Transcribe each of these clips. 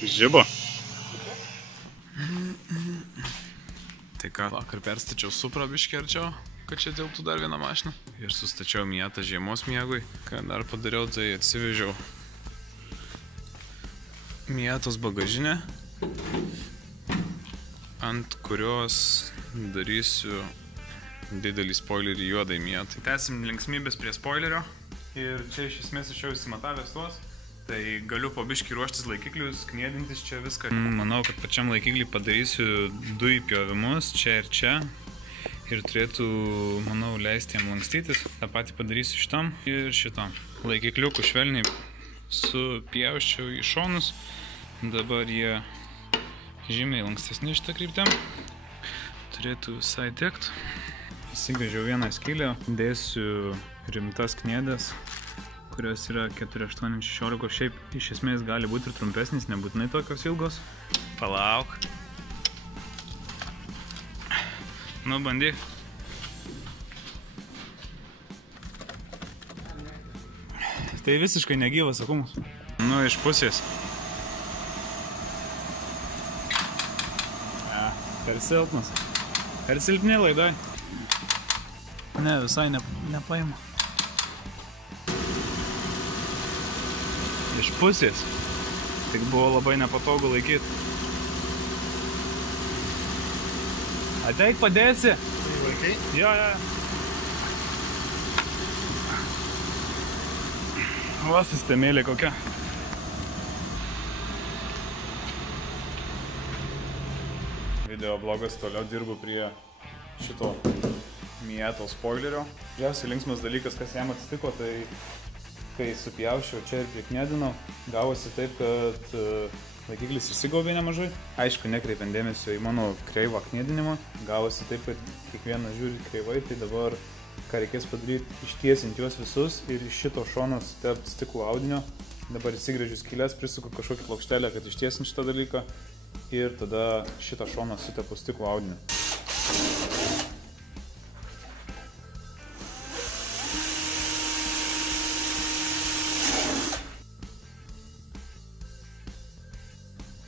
Žibo. Tai ką, vakar perstačiau Supra biškį arčiau, kad čia tilptų dar vieną mašiną. Ir sustačiau Miatą žiemos miegui. Ką dar padariau, tai atsivežiau Miatos bagažinę, ant kurios darysiu didelį spoilerį juodai Miatai. Tęsim linksmybės prie spoilerio. Ir čia iš esmės aš jau įsimatavęs tuos. Tai galiu po biškį ruoštis laikiklius, kniedintis čia viską. Manau, kad pačiam laikiklį padarysiu 2 įpjovimus, čia ir čia. Ir turėtų, manau, leisti jam lankstytis. Ta patį padarysiu šitam ir šitam. Laikikliukų švelniai supjausčiau į šonus. Dabar jie žymiai lankstesni šitą kryptę. Turėtų visai tikt. Įsigrėžiau vieną skylę, dėsiu rimtas kniedės, kurios yra 4,8-16, šiaip iš esmės gali būti ir trumpesnis, nebūtinai tokios ilgos. Palauk. Nu, bandyk. Tai visiškai negyvas akumus. Nu, iš pusės. Per silpnas. Per silpni laidai. Ne, visai nepaima. Iš pusės. Tik buvo labai nepatogu laikyti. Ateik padėsi. Laikai? Jo. Va, sistemėlė kokia. Video blogas, toliau dirbu prie šito Miato spoilerio. Džiausiai linksmas dalykas, kas jam atsitiko, tai kai supjaušiau čia ir priknedinau, gavosi taip, kad laikiklis išsigaubė nemažai. Aišku, nekreipiant dėmesio į mano kreivą knedinimą, gavosi taip, kad kiekvieną žiūri kreivai, tai dabar ką reikės padaryti, ištiesinti juos visus ir iš šito šono sutepti stiklo audinio. Dabar įsigrėžiu skylės, prisuku kažkokią plokštelę, kad ištiesinti šitą dalyką ir tada šitą šoną sutepu stiklo audinio.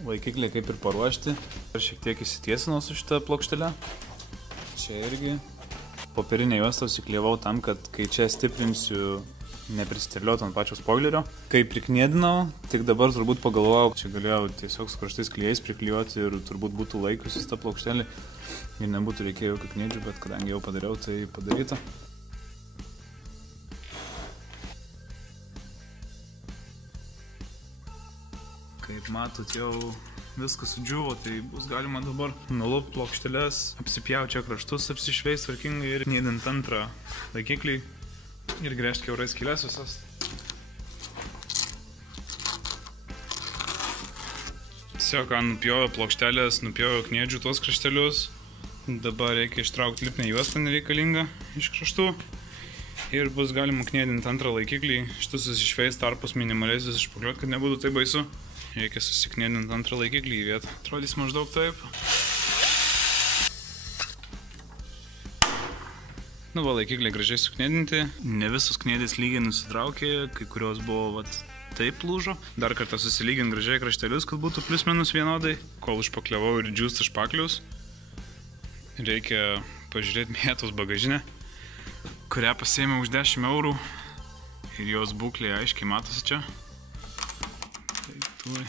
Laikikliai kaip ir paruošti. Aš šiek tiek įsitiesinau su šitą plokštelę. Čia irgi. Popierinę juostą susiklievau tam, kad kai čia stiprinsiu, nepristerliuotų ant pačio spoilerio. Kai prikniedinau, tik dabar turbūt pagalvojau, čia galėjau tiesiog su karštais klijais priklijuoti ir turbūt būtų laikiusis tą plokštelį ir nebūtų reikėjo jokių kniedžių, bet kadangi jau padariau, tai padaryta. Kaip matot, jau viskas sudžiuvo, tai bus galima dabar nulupti plokšteles, apsipjauti čia kraštus, apsišveist tvarkingai ir kniedint antrą laikiklį ir gręžti kiaurai skylės visas. Tiesiog, ką nupjovė plokštelės, nupjovė kniedžių tuos kraštelius. Dabar reikia ištraukti lipnę juostą nereikalingą iš kraštų. Ir bus galima kniedinti antrą laikiklį, šitus išveist tarpus minimaliais išpakliuoti, kad nebūtų tai baisu. Reikia susikniedinti antrą laikiklį į vietą. Atrodys maždaug taip. Nu va, laikikliai gražiai sukniedinti. Ne visos kniedės lygiai nusitraukė, kai kurios buvo taip lūžo. Dar kartą susilygint gražiai kraštelius, kad būtų plius minus vienodai. Kol išpakliavau ir džiūstą špaklius, reikia pažiūrėti Miatos bagažinę, kurią pasiėmiau už 10 eurų. Ir jos būklė aiškiai matosi čia. Tuoj.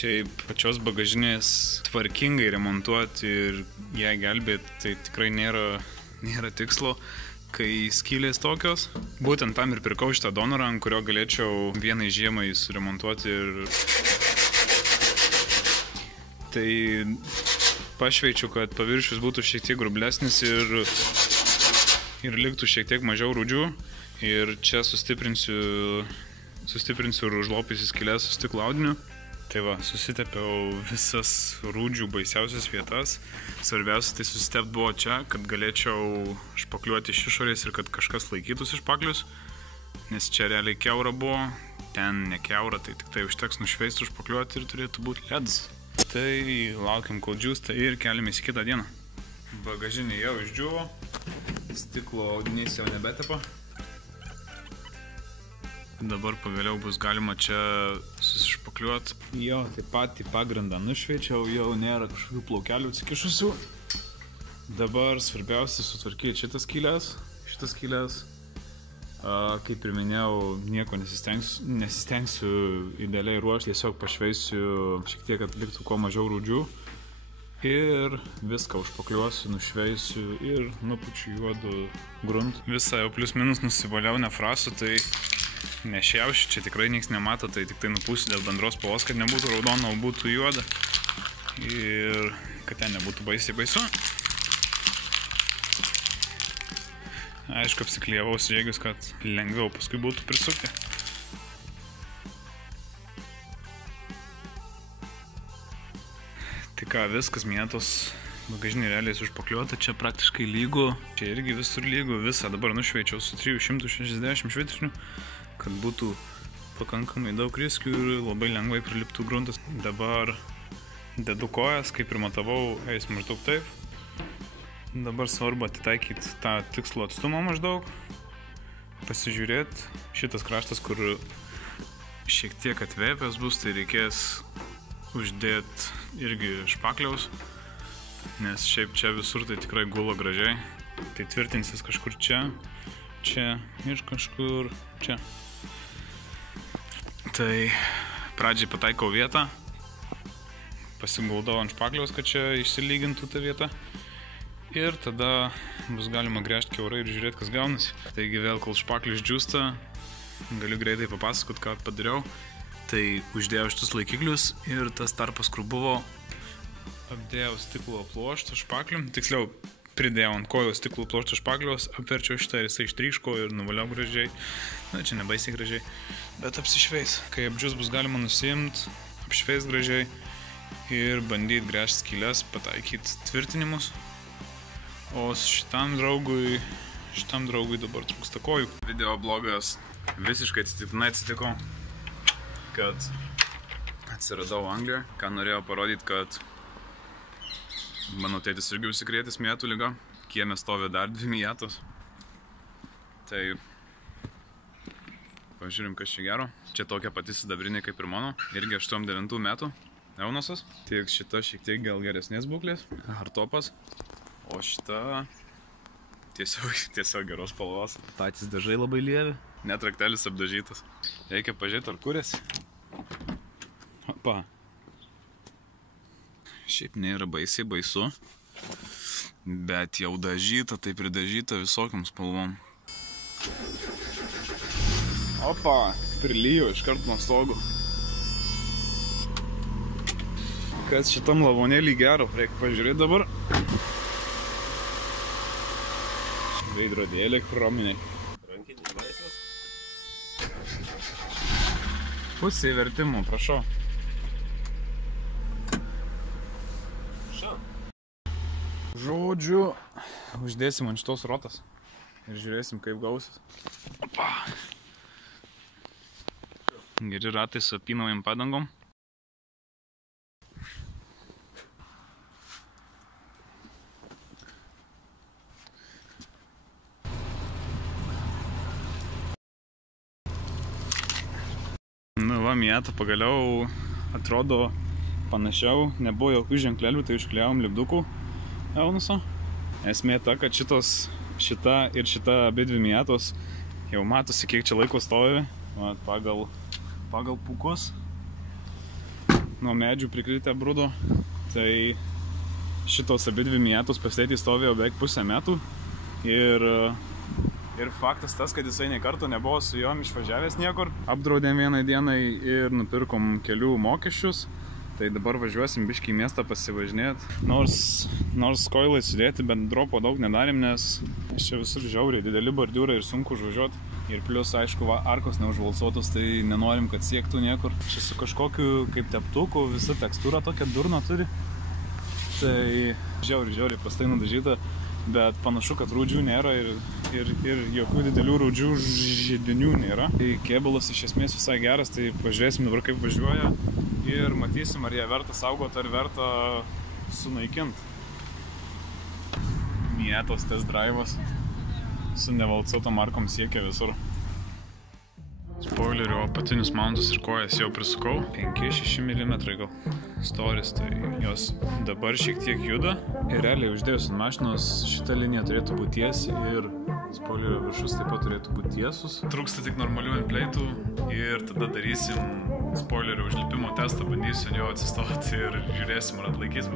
Šiaip pačios bagažinės tvarkingai remontuoti ir ją gelbėti, tai tikrai nėra tikslo, kai skylės tokios. Būtent tam ir pirkau šitą donorą, ant kurio galėčiau vienai žiemai suremontuoti ir... Tai pašveičiu, kad paviršius būtų šiek tiek grublesnis ir liktų šiek tiek mažiau rūdžių. Ir čia sustiprinsiu ir užlopysiu skylės su stiklo audiniu. Tai va, susitepiau visas rūdžių baisiausias vietas. Svarbiausia tai susitept buvo čia, kad galėčiau špakliuoti iš išorės ir kad kažkas laikytųsi špaklius. Nes čia realiai kiaura buvo, ten ne kiaura, tai tik tai užteks nušveisti, užpakliuoti ir turėtų būti ledas. Tai laukiam kol džiūsta ir keliamės į kitą dieną. Bagažinė jau išdžiuvo, stiklo audinys jau nebetepa. Dabar pagaliau bus galima čia susišpakliuoti. Jo, taip pat į pagrindą nušveičiau, jau nėra kažkokių plaukelių atsikišusių. Dabar svarbiausia sutvarkyti šitas skylės. Kaip ir minėjau, nieko nesistengsiu idealiai ruošti, tiesiog pašveisiu šiek tiek, kad liktų kuo mažiau rūdžių. Ir viską užpakliuosiu, nušveisiu ir nupučiu juodu gruntu. Visą jau plius minus nusivaliau nefrasu, tai nešiauši, čia tikrai nieks nemato, tai tik tai nupūsiu dėl bendros spalvos, kad nebūtų raudona, o būtų juoda. Ir kad ten nebūtų baisiai baisu. Aišku, apsiklijavau sriegius, kad lengviau paskui būtų prisukti. Tai ką, viskas minėtos bagažinė realiai užpakliuota, čia praktiškai lygu, čia irgi visur lygu, visą dabar nušveičiau su 360 švitrinių, kad būtų pakankamai daug riskių ir labai lengvai priliptų gruntas. Dabar dedu kojas, kaip ir matavau, eis maždaug taip. Dabar svarbu atitaikyti tą tikslo atstumą maždaug, pasižiūrėti. Šitas kraštas, kur šiek tiek atvėpęs bus, tai reikės uždėti irgi špakliaus, nes šiaip čia visur tai tikrai gula gražiai. Tai tvirtinsis kažkur čia ir kažkur čia. Tai pradžiai pataikau vietą, pasiguldau ant špakliaus, kad čia išsilygintų ta vieta. Ir tada bus galima gręžti kiaurai ir žiūrėti, kas gaunasi. Taigi vėl, kol špaklis džiūsta, galiu greitai papasakot, ką padariau. Tai uždėjau šitus laikiklius ir tas tarpas, kur buvo, apdėjau stiklo pluoštą špaklium. Tiksliau, pridėjau ant kojų stiklo pluoštą špaklios, apverčiau šitą ir jisai ištryško ir nuvaliau gražiai. Na, čia nebaisiai gražiai, bet apsišveis. Kai apdžius bus galima nusiimt, apšveis gražiai ir bandyti gręžti skylės, pataikyti tvirtinimus. O šitam draugui dabar trūksta kojų. Video blogas visiškai atsitiko, kad atsiradau Anglijoje. Ką norėjau parodyti, kad mano tėtis irgi užsikrėtęs mėtų liga. Kieme stovi dar 2 mėtos. Tai pažiūrim, kas čia gero. Čia tokia pati sidabrinė kaip ir mano. Irgi 8-9 metų jaunosios. Tik šita šiek tiek gal geresnės būklės. Hardtopas. O šita tiesiog geros spalvos. Patys dažai labai lievi. Net raktelis apdažytas. Reikia pažiūrėti, ar kuriasi. Opa. Šiaip nėra baisiai baisu. Bet jau dažyta, tai pridažyta visokiam spalvom. Opa. Prilyjo iškart nuo stogo. Kas šitam lavonėlį gero, reikia pažiūrėti dabar. Veidrodėlė chrominiai. Rankinės laisvas. Pusė vertimų, prašau. Žodžiu, uždėsim ant šitos rotas ir žiūrėsim, kaip gausis. Opa. Geri ratai su apynaujam padangom. Nu va, Miata pagaliau atrodo panašiau, nebuvo jokių ženklelių, tai užklijavom lipdukų jaunuso. Esmė ta, kad šita ir šita abi dvi Miatos jau matosi, kiek čia laiko stovi. Va, pagal pūkus nuo medžių prikritę brudo. Tai šitos abi dvi Miatos pasitėti stovėjo beveik pusę metų. Ir faktas tas, kad jisai nei karto nebuvo su jom išvažiavęs niekur. Apdraudėm vienai dienai ir nupirkom kelių mokesčius. Tai dabar važiuosim biškį į miestą pasivažinėti. Nors koilai sudėti, bet dropo daug nedarėm, nes čia visur žiauriai dideli bordiūrai ir sunku užvažiuoti. Ir plius, aišku, arkos neužvalsuotos, tai nenorim, kad siektų niekur. Čia su kažkokiu kaip teptuku, visa tekstūra tokia durna turi. Tai žiauriai prastai nudažyta, bet panašu, kad rūdžių nėra ir jokių didelių rūdžių židinių nėra. Tai kėbulas iš esmės visai geras, tai pažiūrėsim dabar kaip važiuoja ir matysim, ar ją verta saugoti, ar verta sunaikinti. Mietos test drive'as su nevalcuotom arkom siekia visur. Spoilerio apatinius mountus ir kojas jau prisukau. 5-6 mm gal storis, tai jos dabar šiek tiek juda. Ir realiai uždėjus ant mašinos šitą liniją turėtų būti tiesi ir spoilerio viršus taip pat turėtų būti tiesus. Trūksta tik normalių endpleitų ir tada darysim spoilerio užlipimo testą, bandysiu ant jo atsistoti ir žiūrėsim, ar atlaikys.